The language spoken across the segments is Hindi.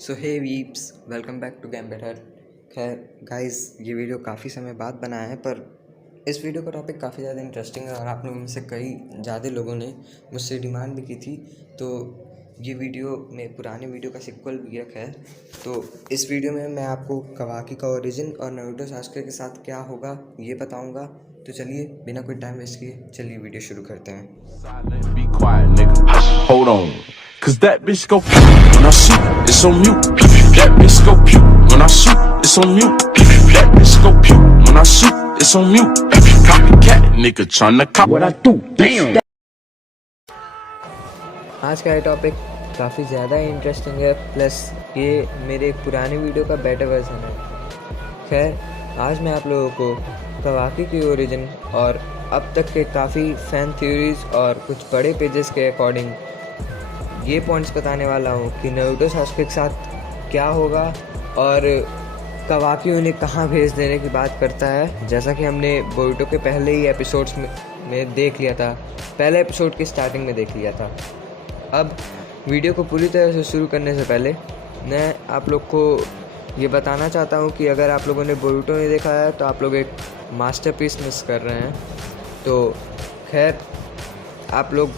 सो हे वीप्स, welcome back to game better. खैर गाइस, ये वीडियो काफ़ी समय बाद बनाया है, पर इस वीडियो का टॉपिक काफ़ी ज़्यादा इंटरेस्टिंग है और आप लोगों में से कई ज़्यादा लोगों ने मुझसे डिमांड भी की थी। तो ये वीडियो में पुराने वीडियो का सिक्वल भी है। खैर, तो इस वीडियो में मैं आपको कवाकी का ओरिजिन और नारुतो सास्के के साथ क्या होगा ये बताऊँगा। तो चलिए बिना कोई टाइम वेस्ट किए चलिए वीडियो शुरू करते हैं। Be quiet, nigga. Hold on. Cause that bitch go pew when I shoot, it's on mute. That bitch go pew when I shoot, it's on mute. That bitch go pew when I shoot, it's on mute. Copycat, nigga tryna cop what I do. Damn. आज का ये टॉपिक काफ़ी ज़्यादा इंटरेस्टिंग है, प्लस ये मेरे एक पुराने वीडियो का बेटर वर्जन है। खैर, आज मैं आप लोगों को कवाकी की ओरिजिन और अब तक के काफ़ी फ़ैन थ्योरीज और कुछ बड़े पेजेस के अकॉर्डिंग ये पॉइंट्स बताने वाला हूँ कि नारुतो सास्के के साथ क्या होगा और कवाकी उन्हें कहाँ भेज देने की बात करता है, जैसा कि हमने बोरुतो के पहले ही एपिसोड्स में देख लिया था। पहले एपिसोड की स्टार्टिंग में देख लिया था। अब वीडियो को पूरी तरह से शुरू करने से पहले मैं आप लोग को ये बताना चाहता हूँ कि अगर आप लोगों ने बोरुतो नहीं देखा है तो आप लोग एक मास्टरपीस मिस कर रहे हैं। तो खैर, आप लोग,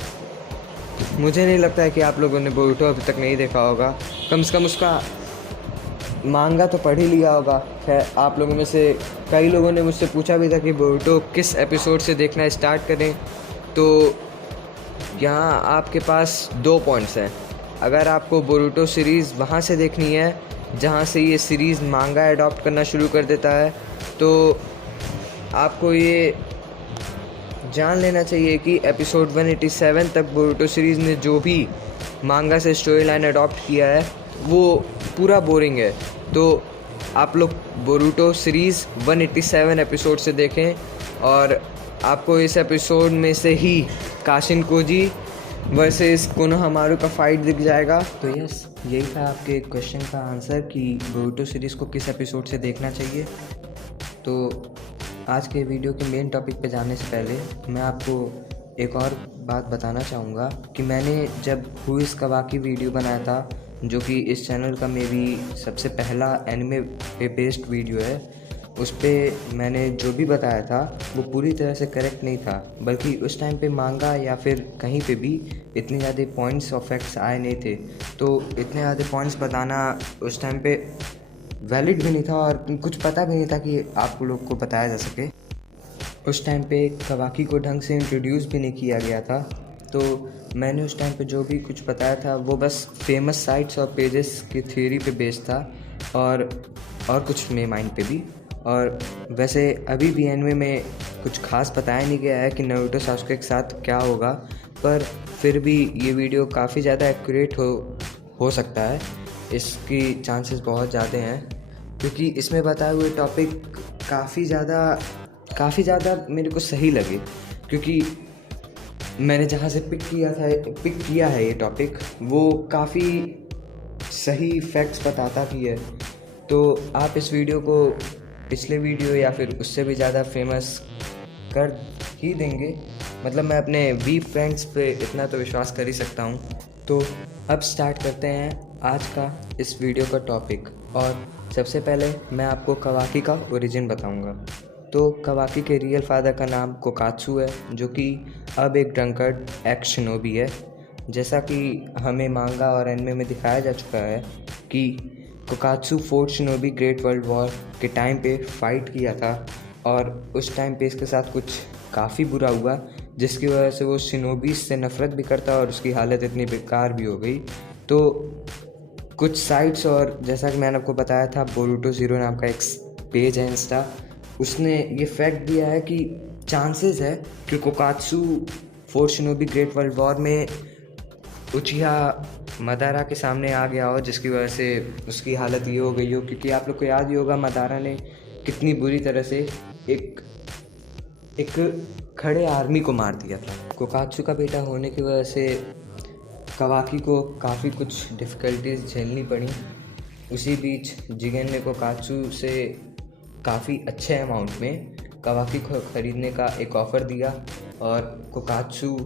मुझे नहीं लगता है कि आप लोगों ने बोरुतो अभी तक नहीं देखा होगा। कम से कम उसका मांगा तो पढ़ ही लिया होगा। खैर, आप लोगों में से कई लोगों ने मुझसे पूछा भी था कि बोरुतो किस एपिसोड से देखना स्टार्ट करें। तो यहाँ आपके पास 2 पॉइंट्स हैं। अगर आपको बोरुतो सीरीज़ वहाँ से देखनी है जहाँ से ये सीरीज़ मांगा अडॉप्ट करना शुरू कर देता है, तो आपको ये जान लेना चाहिए कि एपिसोड 187 तक बोरुतो सीरीज़ ने जो भी मांगा से स्टोरी लाइन अडॉप्ट किया है वो पूरा बोरिंग है। तो आप लोग बोरुतो सीरीज़ 187 एपिसोड से देखें और आपको इस एपिसोड में से ही काशिन कोजी वर्सेस कोनोहामारू का फाइट दिख जाएगा। तो यस, यही था आपके क्वेश्चन का आंसर कि बोरुतो सीरीज़ को किस एपिसोड से देखना चाहिए। तो आज के वीडियो के मेन टॉपिक पे जाने से पहले मैं आपको एक और बात बताना चाहूँगा कि मैंने जब हु इज़ कवाकी वीडियो बनाया था, जो कि इस चैनल का मे बी सबसे पहला एनिमे पे बेस्ड वीडियो है, उस पर मैंने जो भी बताया था वो पूरी तरह से करेक्ट नहीं था, बल्कि उस टाइम पे मांगा या फिर कहीं पे भी इतने ज़्यादा पॉइंट्स और फैक्ट्स आए नहीं थे। तो इतने ज़्यादा पॉइंट्स बताना उस टाइम पे वैलिड भी नहीं था और कुछ पता भी नहीं था कि आप लोग को बताया जा सके। उस टाइम पे कवाकी को ढंग से इंट्रोड्यूस भी नहीं किया गया था। तो मैंने उस टाइम पे जो भी कुछ बताया था वो बस फेमस साइट्स और पेजेस की थ्योरी पे बेस्ड था और कुछ मेरे माइंड पे भी। और वैसे अभी भी एनिमे में कुछ खास बताया नहीं गया है कि नारुतो सास्के के साथ क्या होगा, पर फिर भी ये वीडियो काफ़ी ज़्यादा एक्यूरेट हो सकता है। इसकी चांसेस बहुत ज़्यादा हैं क्योंकि इसमें बताए हुए टॉपिक काफ़ी ज़्यादा मेरे को सही लगे, क्योंकि मैंने जहाँ से पिक किया है ये टॉपिक, वो काफ़ी सही फैक्ट्स बताता भी है। तो आप इस वीडियो को पिछले वीडियो या फिर उससे भी ज़्यादा फेमस कर ही देंगे। मतलब मैं अपने वीप फ्रेंड्स पे इतना तो विश्वास कर ही सकता हूँ। तो अब स्टार्ट करते हैं आज का इस वीडियो का टॉपिक। और सबसे पहले मैं आपको कवाकी का ओरिजिन बताऊंगा। तो कवाकी के रियल फादर का नाम कोकात्सु है, जो कि अब एक ड्रंकर्ड एक्स शिनोबी है। जैसा कि हमें मांगा और एनिमे में दिखाया जा चुका है कि कोकात्सु 4th shinobi great world war के टाइम पे फाइट किया था और उस टाइम पे इसके साथ कुछ काफ़ी बुरा हुआ, जिसकी वजह से वो शिनोबी से नफ़रत भी करता और उसकी हालत इतनी बेकार भी हो गई। तो कुछ साइट्स और जैसा कि मैंने आपको बताया था, बोरुतो ज़ीरो नाम का एक पेज है इंस्टा, उसने ये फैक्ट दिया है कि चांसेस है कि कोकात्सु 4th shinobi great world war में उचिहा मदारा के सामने आ गया हो, जिसकी वजह से उसकी हालत ये हो गई हो। क्योंकि आप लोग को याद ही होगा मदारा ने कितनी बुरी तरह से एक खड़े आर्मी को मार दिया था। कोकात्सु का बेटा होने की वजह से कवाकी को काफ़ी कुछ डिफ़िकल्टीज झेलनी पड़ी। उसी बीच जिगेन ने कोकात्सु से काफ़ी अच्छे अमाउंट में कवाकी को ख़रीदने का एक ऑफ़र दिया और कोकात्सु,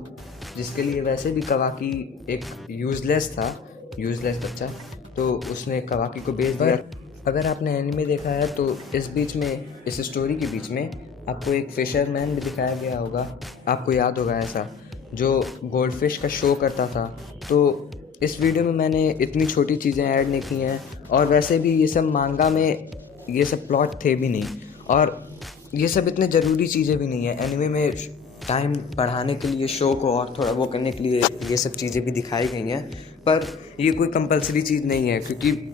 जिसके लिए वैसे भी कवाकी एक यूज़लेस बच्चा, तो उसने कवाकी को भेज दिया। अगर आपने एनिमे देखा है तो इस बीच में, इस स्टोरी के बीच में आपको एक फिशरमैन भी दिखाया गया होगा, आपको याद होगा ऐसा, जो गोल्डफिश का शो करता था। तो इस वीडियो में मैंने इतनी छोटी चीज़ें ऐड नहीं की हैं, और वैसे भी ये सब मांगा में ये सब प्लॉट थे भी नहीं, और ये सब इतने ज़रूरी चीज़ें भी नहीं है। एनिमे में टाइम बढ़ाने के लिए, शो को और थोड़ा वो करने के लिए ये सब चीज़ें भी दिखाई गई हैं, पर ये कोई कंपलसरी चीज़ नहीं है, क्योंकि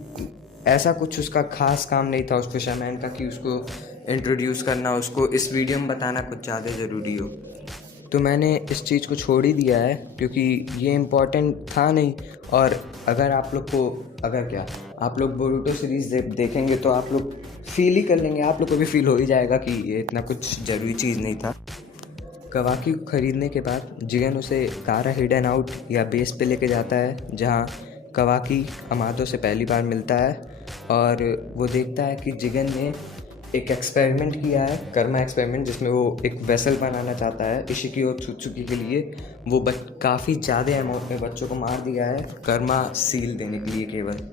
ऐसा कुछ उसका खास काम नहीं था उस फिशरमैन का कि उसको इंट्रोड्यूस करना, उसको इस वीडियो में बताना कुछ ज़्यादा ज़रूरी हो। तो मैंने इस चीज़ को छोड़ ही दिया है, क्योंकि ये इम्पोर्टेंट था नहीं। और अगर आप लोग को, अगर क्या आप लोग बोरुटो सीरीज़ देखेंगे तो आप लोग फील ही कर लेंगे, आप लोग को भी फील हो ही जाएगा कि ये इतना कुछ ज़रूरी चीज़ नहीं था। कवाकी को ख़रीदने के बाद जिगन उसे गारा हिडन आउट या बेस पे लेके जाता है, जहाँ कवाकी अमातो से पहली बार मिलता है, और वो देखता है कि जिगन ने एक एक्सपेरिमेंट किया है, कर्मा एक्सपेरिमेंट, जिसमें वो एक वेसल बनाना चाहता है इशिकी और त्सुत्सुकी के लिए। वो काफ़ी ज़्यादा अमाउंट में बच्चों को मार दिया है कर्मा सील देने के लिए केवल।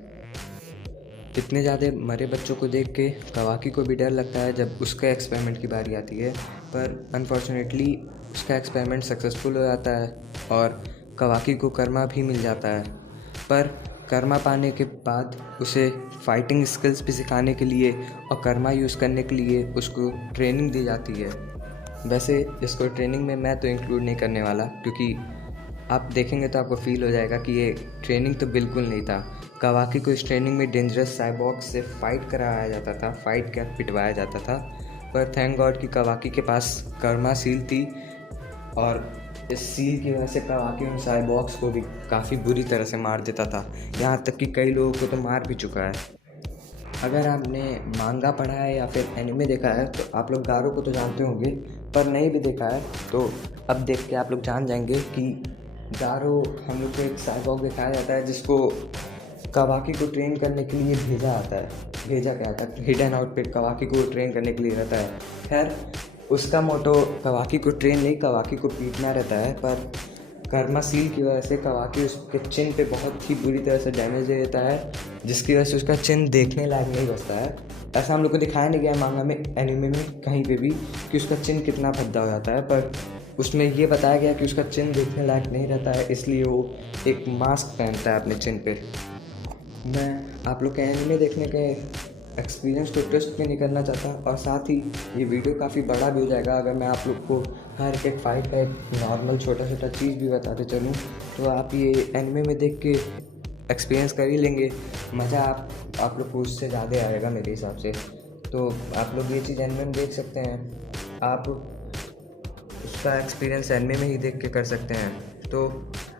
इतने ज़्यादा मरे बच्चों को देख के कवाकी को भी डर लगता है जब उसका एक्सपेरिमेंट की बारी आती है, पर अनफॉर्चुनेटली उसका एक्सपेरिमेंट सक्सेसफुल हो जाता है और कवाकी को कर्मा भी मिल जाता है। पर कर्मा पाने के बाद उसे फाइटिंग स्किल्स भी सिखाने के लिए और कर्मा यूज़ करने के लिए उसको ट्रेनिंग दी जाती है। वैसे इसको ट्रेनिंग में मैं तो इंक्लूड नहीं करने वाला, क्योंकि आप देखेंगे तो आपको फील हो जाएगा कि ये ट्रेनिंग तो बिल्कुल नहीं था। कवाकी को इस ट्रेनिंग में डेंजरस साइबॉर्ग से फाइट कराया जाता था, फाइट क्या पिटवाया जाता था। पर थैंक गॉड कि कवाकी के पास कर्मा सील थी, और इस सील की वजह से कवाकी उन साइबॉर्ग्स को भी काफ़ी बुरी तरह से मार देता था, यहाँ तक कि कई लोगों को तो मार भी चुका है। अगर आपने मांगा पढ़ा है या फिर एनिमे देखा है तो आप लोग गारो को तो जानते होंगे, पर नहीं भी देखा है तो अब देख के आप लोग जान जाएंगे कि गारो हम लोग को एक साइबॉर्ग दिखाया जाता है जिसको कवाकी को ट्रेन करने के लिए भेजा क्या आता है, हिडन आउट पे कवाकी को ट्रेन करने के लिए रहता है। खैर उसका मोटो कवाकी को ट्रेन नहीं, कवाकी को पीटना रहता है, पर कर्मा सील की वजह से कवाकी उसके चिन पे बहुत ही बुरी तरह से डैमेज दे देता है, जिसकी वजह से उसका चिन देखने लायक नहीं बचता है। ऐसा हम लोग को दिखाया नहीं गया है मांगा में, एनिमे में कहीं पे भी कि उसका चिन कितना भद्दा हो जाता है, पर उसमें ये बताया गया कि उसका चिन देखने लायक नहीं रहता है, इसलिए वो एक मास्क पहनता है अपने चिन पे। मैं आप लोग के एनिमे देखने के एक्सपीरियंस को ट्रस्ट भी नहीं करना चाहता, और साथ ही ये वीडियो काफ़ी बड़ा भी हो जाएगा अगर मैं आप लोग को हर एक फाइट का एक नॉर्मल छोटा छोटा चीज़ भी बताते चलूँ, तो आप ये एनिमे में देख के एक्सपीरियंस कर ही लेंगे। मज़ा आप लोग को उससे ज़्यादा आएगा मेरे हिसाब से। तो आप लोग ये चीज़ एनिमे में देख सकते हैं, आप उसका एक्सपीरियंस एनिमे में ही देख के कर सकते हैं। तो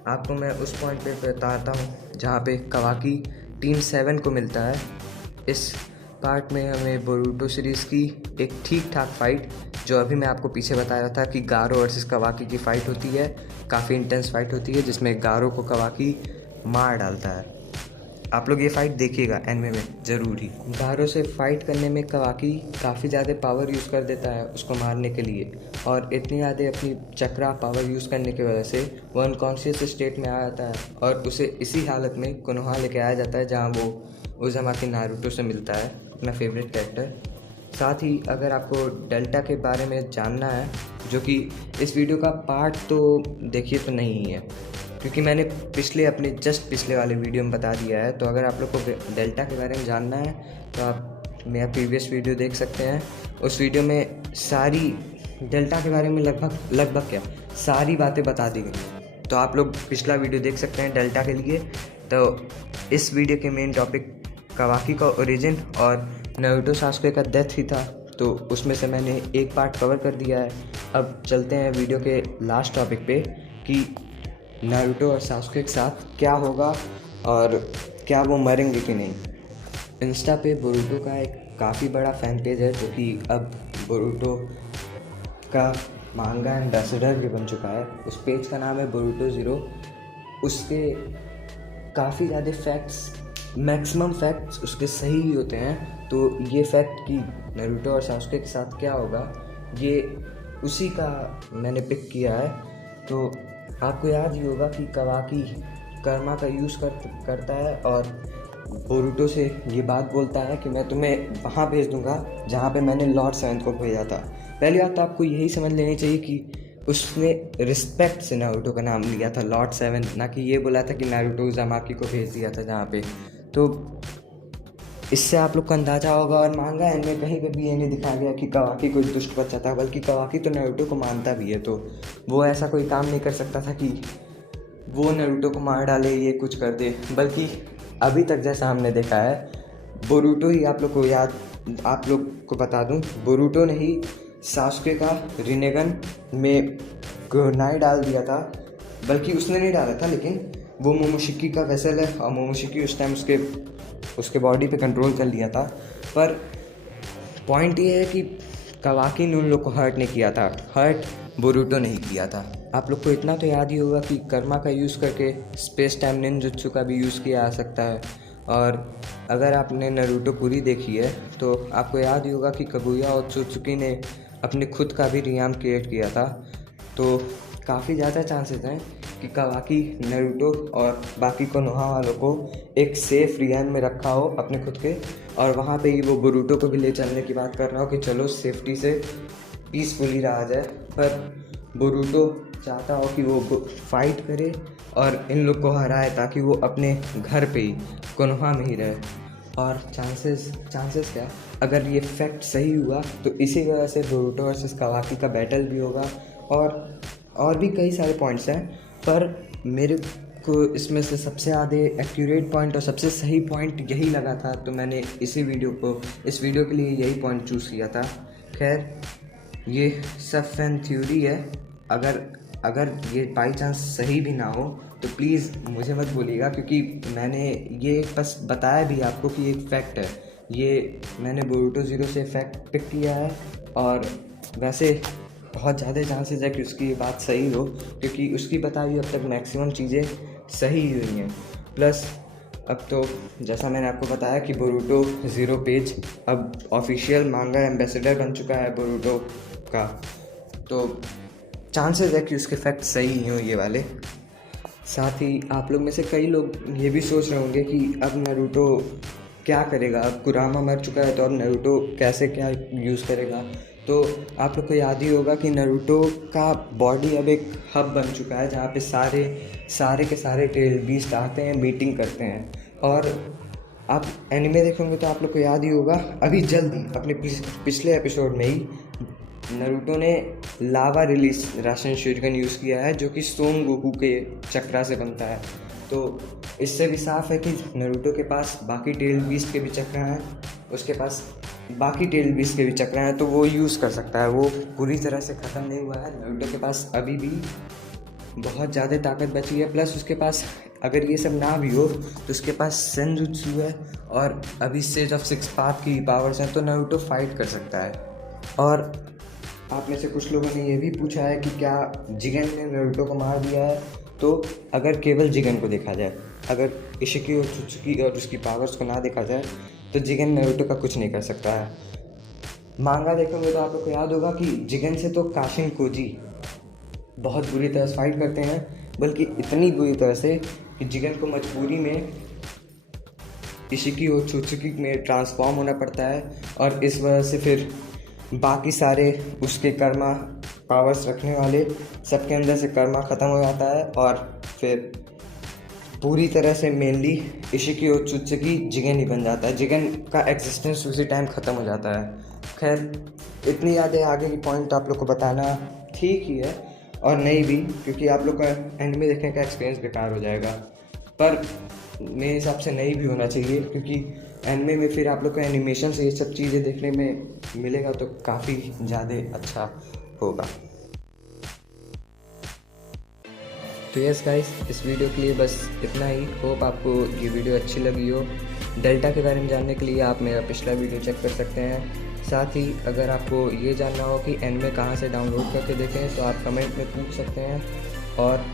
आपको मैं उस पॉइंट पे बताता हूँ जहाँ पे कवाकी टीम 7 को मिलता है। इस पार्ट में हमें बोरुटो सीरीज़ की एक ठीक ठाक फाइट, जो अभी मैं आपको पीछे बता रहा था कि गारो वर्सेस कवाकी की फ़ाइट होती है, काफ़ी इंटेंस फाइट होती है जिसमें गारो को कवाकी मार डालता है। आप लोग ये फ़ाइट देखिएगा एनिमे में ज़रूर ही। गारो से फाइट करने में कवाकी काफ़ी ज़्यादा पावर यूज़ कर देता है उसको मारने के लिए, और इतनी ज़्यादा अपनी चक्रा पावर यूज़ करने की वजह से वो अनकॉन्शियस स्टेट में आ जाता है, और उसे इसी हालत में कोनोहा लेके आया जाता है जहाँ वो उज़ामाकी नारुतो से मिलता है, अपना फेवरेट कैरेक्टर। साथ ही अगर आपको डेल्टा के बारे में जानना है, जो कि इस वीडियो का पार्ट तो देखिए तो नहीं है, क्योंकि मैंने पिछले वाले वीडियो में बता दिया है। तो अगर आप लोग को डेल्टा के बारे में जानना है तो आप मेरा प्रीवियस वीडियो देख सकते हैं। उस वीडियो में सारी डेल्टा के बारे में लगभग क्या सारी बातें बता दी गई, तो आप लोग पिछला वीडियो देख सकते हैं डेल्टा के लिए। तो इस वीडियो के मेन टॉपिक कवाकी का ओरिजिन और नारुतो सासुके का डेथ ही था, तो उसमें से मैंने एक पार्ट कवर कर दिया है। अब चलते हैं वीडियो के लास्ट टॉपिक पे कि नारुतो और सासुके के साथ क्या होगा और क्या वो मरेंगे कि नहीं। इंस्टा पे बोरुटो का एक काफ़ी बड़ा फ़ैन पेज है, जो कि अब बोरुटो का मांगा एम्बेसडर भी बन चुका है। उस पेज का नाम है बोरुटो 0। उसके काफ़ी ज़्यादा फैक्ट्स, मैक्सिमम फैक्ट्स उसके सही ही होते हैं। तो ये फैक्ट कि नारुतो और सासुके के साथ क्या होगा, ये उसी का मैंने पिक किया है। तो आपको याद ही होगा कि कवाकी कर्मा का यूज़ करता है और बोरूटो से ये बात बोलता है कि मैं तुम्हें वहाँ भेज दूँगा जहाँ पे मैंने लॉर्ड 7 को भेजा था। पहली बात तो आपको यही समझ लेनी चाहिए कि उसने रिस्पेक्ट से नारुतो का नाम लिया था लॉर्ड 7, ना कि ये बोला था कि नारुतो उज़ामाकी को भेज दिया था जहाँ पे। तो इससे आप लोग को अंदाज़ा होगा। और मांगा एनिमे कहीं पे भी ये नहीं दिखाया गया कि कावाकी कोई दुष्ट बच्चा था, बल्कि कावाकी तो नारुतो को मानता भी है। तो वो ऐसा कोई काम नहीं कर सकता था कि वो नारुतो को मार डाले, ये कुछ कर दे। बल्कि अभी तक जैसा हमने देखा है, बोरूटो ही आप लोग को बता दूं, बोरूटो ने ही सासुके का रिनेगन में कुनाई डाल दिया था। बल्कि उसने नहीं डाला था, लेकिन वो मोमोशिकी का वेसल है और मोमोशिकी उस टाइम उसके बॉडी पे कंट्रोल कर लिया था। पर पॉइंट ये है कि कावाकी ने उन लोग को हर्ट नहीं किया था, हर्ट बोरूटो ने ही किया था। आप लोग को इतना तो याद ही होगा कि कर्मा का यूज़ करके स्पेस टाइम निंजुत्सु का भी यूज़ किया जा सकता है। और अगर आपने नारुतो पूरी देखी है तो आपको याद ही होगा कि कागुया ओत्सुत्सुकी ने अपने खुद का भी रियाम क्रिएट किया था। तो काफ़ी ज़्यादा चांसेस हैं कि कावाकी नारुतो और बाकी कोनोहा वालों को एक सेफ रियान में रखा हो अपने खुद के, और वहाँ पे ही वो बोरूटो को भी ले चलने की बात कर रहा हो कि चलो सेफ्टी से पीसफुली रहा जाए। पर बोरूटो चाहता हो कि वो फाइट करे और इन लोग को हराए, ताकि वो अपने घर पे ही कोनोहा में ही रहे। और चांसेस क्या, अगर ये फैक्ट सही हुआ तो इसी वजह से बोरूटो वर्सेस कावाकी का बैटल भी होगा। और भी कई सारे पॉइंट्स हैं, पर मेरे को इसमें से सबसे ज़्यादा एक्यूरेट पॉइंट और सबसे सही पॉइंट यही लगा था, तो मैंने इस वीडियो के लिए यही पॉइंट चूज़ किया था। खैर, ये सब फैन थ्योरी है। अगर ये बाई चांस सही भी ना हो तो प्लीज़ मुझे मत बोलिएगा, क्योंकि मैंने ये बस बताया भी आपको कि एक फैक्ट है। ये मैंने बोरूटो ज़ीरो से फैक्ट पिक किया है, और वैसे बहुत ज़्यादा चांसेस है कि उसकी ये बात सही हो, क्योंकि उसकी बताई हुई अब तक मैक्सिमम चीज़ें सही ही हुई हैं। प्लस अब तो जैसा मैंने आपको बताया कि बोरूटो ज़ीरो पेज अब ऑफिशियल मांगा एम्बेसडर बन चुका है बोरूटो का, तो चांसेस है कि उसके फैक्ट सही ही हों ये वाले। साथ ही आप लोग में से कई लोग ये भी सोच रहे होंगे कि अब नारुतो क्या करेगा, अब कुरामा मर चुका है तो अब नारुतो कैसे क्या यूज़ करेगा। तो आप लोग को याद ही होगा कि नारुतो का बॉडी अब एक हब बन चुका है, जहाँ पे सारे के सारे टेल बीस्ट आते हैं, मीटिंग करते हैं। और आप एनिमे देखोगे तो आप लोग को याद ही होगा, अभी जल्दी अपने पिछले एपिसोड में ही नारुतो ने लावा रिलीज राशन शूरिगन यूज़ किया है, जो कि सोन गोकू के चक्रा से बनता है। तो इससे भी साफ है कि नारुतो के पास बाकी टेल बीस्ट के भी चक्र हैं, उसके पास बाकी टेल बीस्ट के भी चक्र हैं, तो वो यूज़ कर सकता है। वो पूरी तरह से ख़त्म नहीं हुआ है। नारुतो के पास अभी भी बहुत ज़्यादा ताकत बची है। प्लस उसके पास अगर ये सब ना भी हो तो उसके पास सेंजुत्सु है, और अभी सेज ऑफ सिक्स पाथ की पावर्स हैं, तो नारुतो फाइट कर सकता है। और आप में से कुछ लोगों ने ये भी पूछा है कि क्या जिगन ने नारुतो को मार दिया है। तो अगर केवल जिगन को देखा जाए, अगर इशिकी और त्सुत्सुकी और उसकी पावर्स को ना देखा जाए, तो जिगन नारुतो का कुछ नहीं कर सकता है। मांगा देखोगे तो आप लोग को याद होगा कि जिगन से तो काशिन कोजी बहुत बुरी तरह से फाइट करते हैं, बल्कि इतनी बुरी तरह से कि जिगन को मजबूरी में इशिकी और त्सुत्सुकी में ट्रांसफॉर्म होना पड़ता है। और इस वजह से फिर बाकी सारे उसके कर्मा पावर्स रखने वाले सबके अंदर से कर्मा ख़त्म हो जाता है, और फिर पूरी तरह से मेनली इशिकी और त्सुत्सुकी जिगन ही बन जाता है। जिगन का एग्जिस्टेंस उसी टाइम ख़त्म हो जाता है। खैर, इतनी ज़्यादा आगे की पॉइंट आप लोग को बताना ठीक ही है, और नहीं भी, क्योंकि आप लोग का एनिमे देखने का एक्सपीरियंस बेकार हो जाएगा। पर मेरे हिसाब से नहीं भी होना चाहिए, क्योंकि एनिमे में फिर आप लोग को एनिमेशन से ये सब चीज़ें देखने में मिलेगा तो काफ़ी ज़्यादा अच्छा होगा। तो यस गाइस, इस वीडियो के लिए बस इतना ही। होप आपको ये वीडियो अच्छी लगी हो। डेल्टा के बारे में जानने के लिए आप मेरा पिछला वीडियो चेक कर सकते हैं। साथ ही अगर आपको ये जानना हो कि एनिमे कहाँ से डाउनलोड करके देखें, तो आप कमेंट में पूछ सकते हैं, और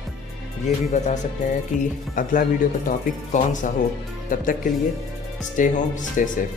ये भी बता सकते हैं कि अगला वीडियो का टॉपिक कौन सा हो। तब तक के लिए स्टे होम, स्टे सेफ।